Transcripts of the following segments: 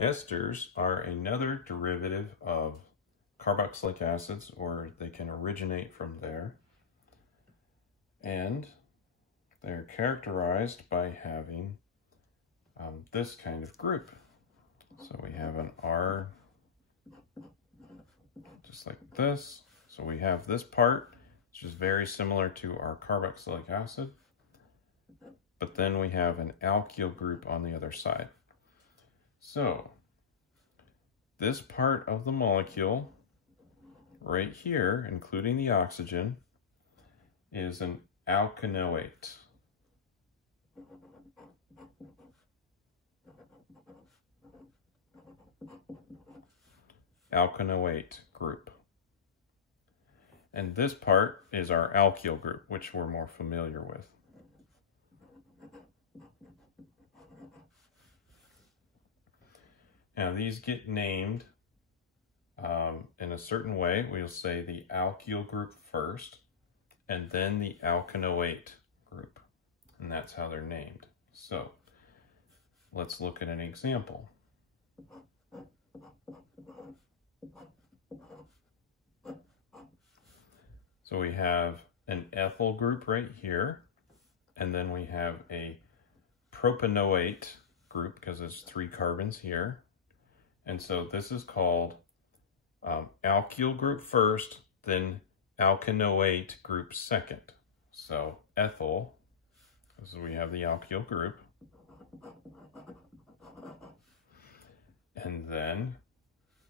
Esters are another derivative of carboxylic acids, or they can originate from there. And they're characterized by having this kind of group. So we have an R just like this. So we have this part, which is very similar to our carboxylic acid. But then we have an alkyl group on the other side. So this part of the molecule right here, including the oxygen, is an alkanoate. Alkanoate group. And this part is our alkyl group, which we're more familiar with. Now these get named in a certain way. We'll say the alkyl group first, and then the alkanoate group. And that's how they're named. So let's look at an example. So we have an ethyl group right here, and then we have a propanoate group because there's 3 carbons here. And so this is called alkyl group first, then alkanoate group second. So ethyl, so we have the alkyl group, and then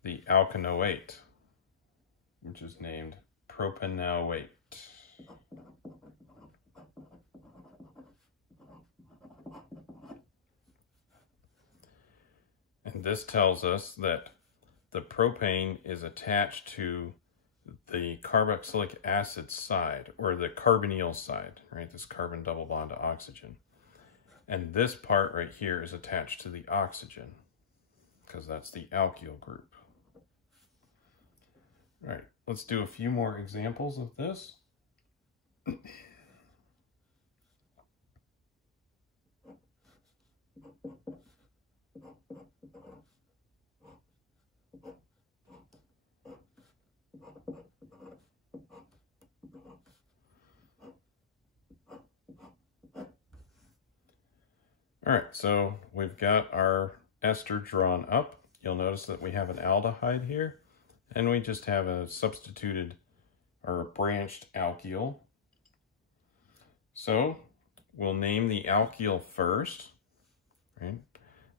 the alkanoate, which is named propanoate. And this tells us that the propane is attached to the carboxylic acid side, or the carbonyl side, right? This carbon double bond to oxygen. And this part right here is attached to the oxygen, because that's the alkyl group. All right, let's do a few more examples of this. All right, so we've got our ester drawn up. You'll notice that we have an aldehyde here, and we just have a substituted or a branched alkyl. So we'll name the alkyl first, right?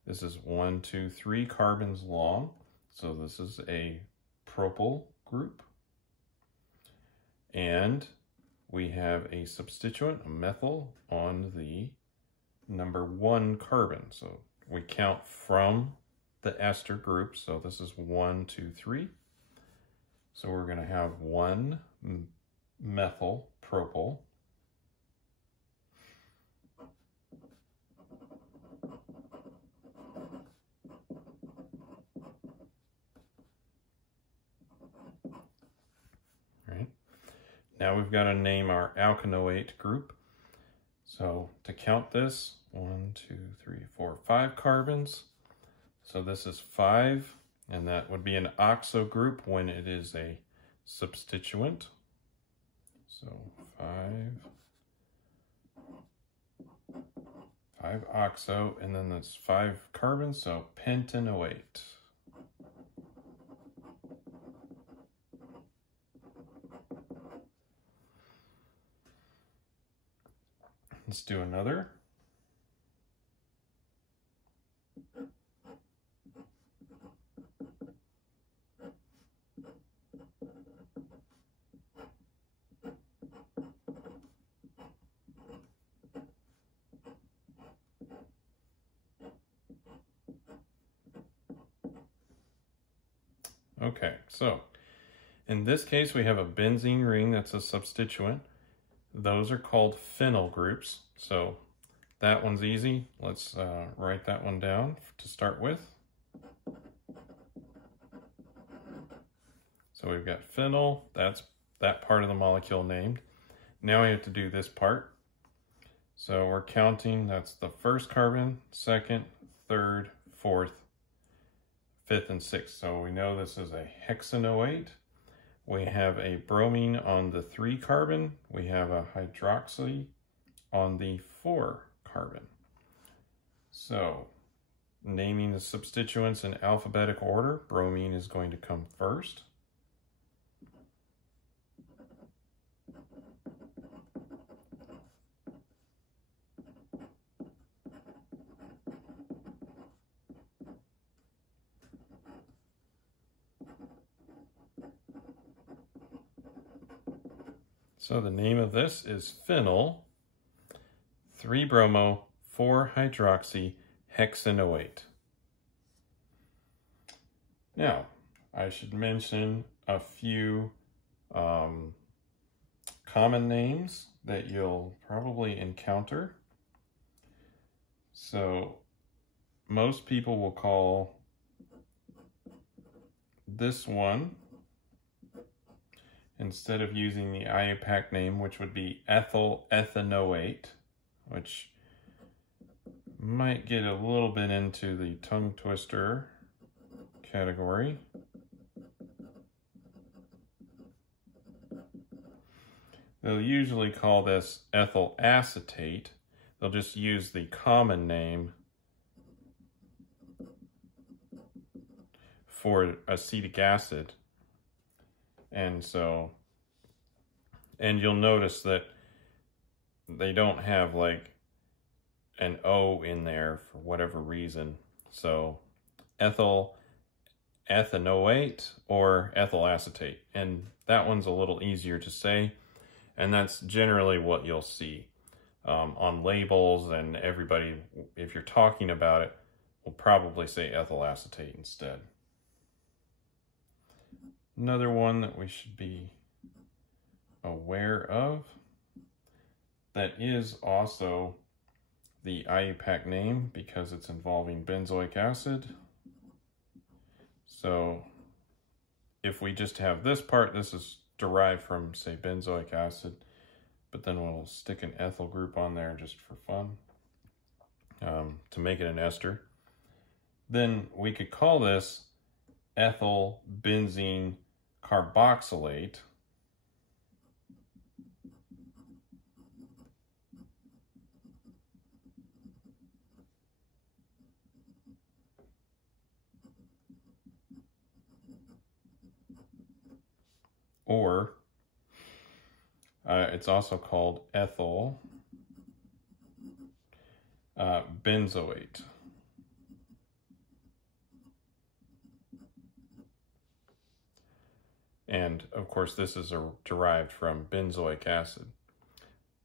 This is 1, 2, 3 carbons long. So this is a propyl group. And we have a substituent, a methyl, on the number 1 carbon. So we count from the ester group. So this is 1, 2, 3. So we're going to have 1 methyl propyl. Right. Now we've got to name our alkanoate group. So to count this, 1, 2, 3, 4, 5 carbons. So this is 5, and that would be an oxo group when it is a substituent. So 5 oxo, and then that's 5 carbons, so pentanoate. Let's do another. Okay, so in this case we have a benzene ring that's a substituent. Those are called phenyl groups. So that one's easy. Let's write that one down to start with. So we've got phenyl, that's that part of the molecule named. Now we have to do this part. So we're counting, that's the first carbon, second, third, fourth, 5th and 6th. So we know this is a hexanoate. We have a bromine on the 3 carbon. We have a hydroxy on the 4 carbon. So naming the substituents in alphabetic order, bromine is going to come first. So the name of this is phenyl 3-bromo 4-hydroxy hexanoate. Now, I should mention a few common names that you'll probably encounter. So most people will call this one, instead of using the IUPAC name, which would be ethyl ethanoate, which might get a little bit into the tongue twister category. They'll usually call this ethyl acetate. They'll just use the common name for acetic acid. And you'll notice that they don't have like an O in there for whatever reason. So ethyl ethanoate or ethyl acetate. And that one's a little easier to say. And that's generally what you'll see on labels, and everybody, if you're talking about it, will probably say ethyl acetate instead. Another one that we should be aware of that is also the IUPAC name because it's involving benzoic acid. So if we just have this part, this is derived from, say, benzoic acid, but then we'll stick an ethyl group on there just for fun to make it an ester. Then we could call this ethyl benzene carboxylate. Or it's also called ethyl benzoate. And of course, this is derived from benzoic acid.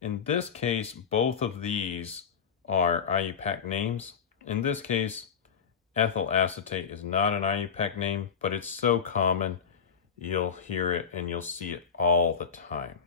In this case, both of these are IUPAC names. In this case, ethyl acetate is not an IUPAC name, but it's so common, you'll hear it and you'll see it all the time.